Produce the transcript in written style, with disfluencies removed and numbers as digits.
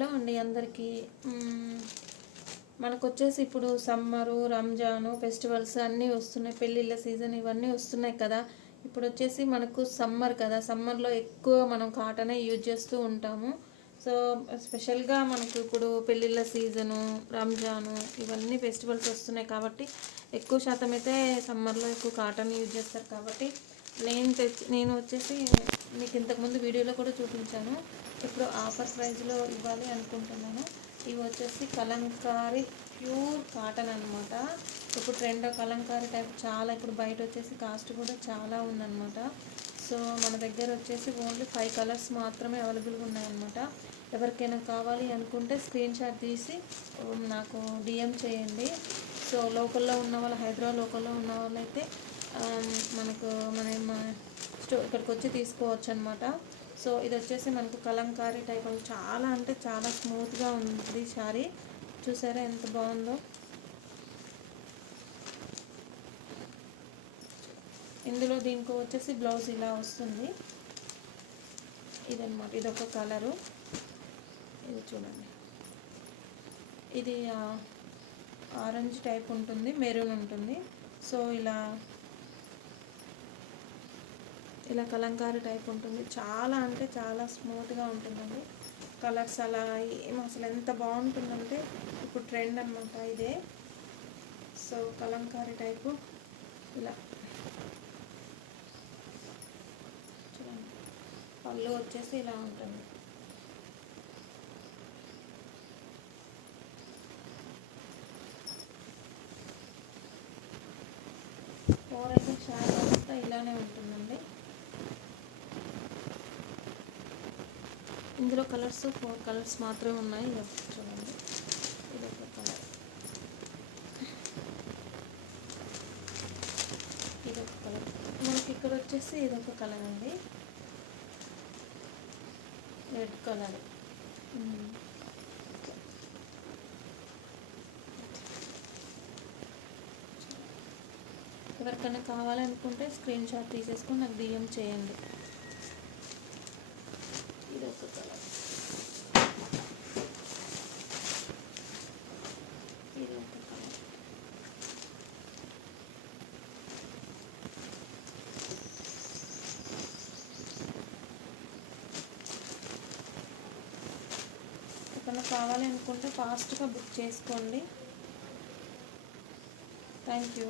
Hello అండి అందరికీ. మనకొచ్చేసి ఇప్పుడు సమ్మరు, రంజాను, ఫెస్టివల్స్ అన్నీ వస్తున్నాయి, పెళ్ళిళ్ళ సీజన్ ఇవన్నీ వస్తున్నాయి కదా. ఇప్పుడు వచ్చేసి మనకు సమ్మర్ కదా, సమ్మర్లో ఎక్కువ మనం కాటనే యూజ్ చేస్తూ ఉంటాము. సో స్పెషల్గా మనకు ఇప్పుడు పెళ్ళిళ్ళ సీజను, రంజాను ఇవన్నీ ఫెస్టివల్స్ వస్తున్నాయి కాబట్టి ఎక్కువ శాతం అయితే సమ్మర్లో ఎక్కువ కాటన్ యూజ్ చేస్తారు. కాబట్టి నేను వచ్చేసి మీకు ఇంతకుముందు వీడియోలో కూడా చూపించాను, ఇప్పుడు ఆఫర్ ప్రైస్లో ఇవ్వాలి అనుకుంటున్నాను. ఇవి వచ్చేసి కలంకారీ ప్యూర్ కాటన్ అనమాట. ఇప్పుడు ట్రెండ్ కలంకారీ టైప్ చాలా, ఇప్పుడు బయట వచ్చేసి కాస్ట్ కూడా చాలా ఉందన్నమాట. సో మన దగ్గర వచ్చేసి ఓన్లీ 5 కలర్స్ మాత్రమే అవైలబుల్గా ఉన్నాయన్నమాట. ఎవరికైనా కావాలి అనుకుంటే స్క్రీన్ షాట్ తీసి నాకు డిఎం చేయండి. సో లోకల్లో ఉన్న వాళ్ళు, హైదరాబాద్ లోకల్లో ఉన్న వాళ్ళైతే మనకు ఇక్కడికి వచ్చి తీసుకోవచ్చు అనమాట. సో ఇది వచ్చేసి మనకు కలంకారీ టైప్ చాలా అంటే చాలా స్మూత్గా ఉంది శారీ. చూసారా ఎంత బాగుందో. ఇందులో దీనికి వచ్చేసి బ్లౌజ్ ఇలా వస్తుంది. ఇదన్నమాట, ఇదొక కలరు. ఇది చూడండి, ఇది ఆరెంజ్ టైప్ ఉంటుంది, మెరూన్ ఉంటుంది. సో ఇలా కలంకారీ టైప్ ఉంటుంది. చాలా అంటే చాలా స్మూత్గా ఉంటుందండి. కలర్స్ అలా అసలు ఎంత బాగుంటుందంటే ఇప్పుడు ట్రెండ్ అనమాట ఇదే. సో కలంకారీ టైపు ఇలా చూడండి, పళ్ళు వచ్చేసి ఇలా ఉంటుంది. ఓవరాల్గా శారీ అంతా ఇలానే ఉంటుందండి. ఇందులో కలర్స్ 4 కలర్స్ మాత్రమే ఉన్నాయి. చూడండి, ఇదొక కలర్, ఇదొక కలర్. మనకి ఇక్కడ వచ్చేసి ఇదొక కలర్ అండి, రెడ్ కలర్. ఎవరికైనా కావాలనుకుంటే స్క్రీన్ షాట్ తీసేసుకొని నాకు డిఎం చేయండి. ఇదొక కలర్, ఇదొక కలర్. ఎవరికైనా కావాలి అనుకుంటే ఫాస్ట్గా బుక్ చేసుకోండి. Thank you.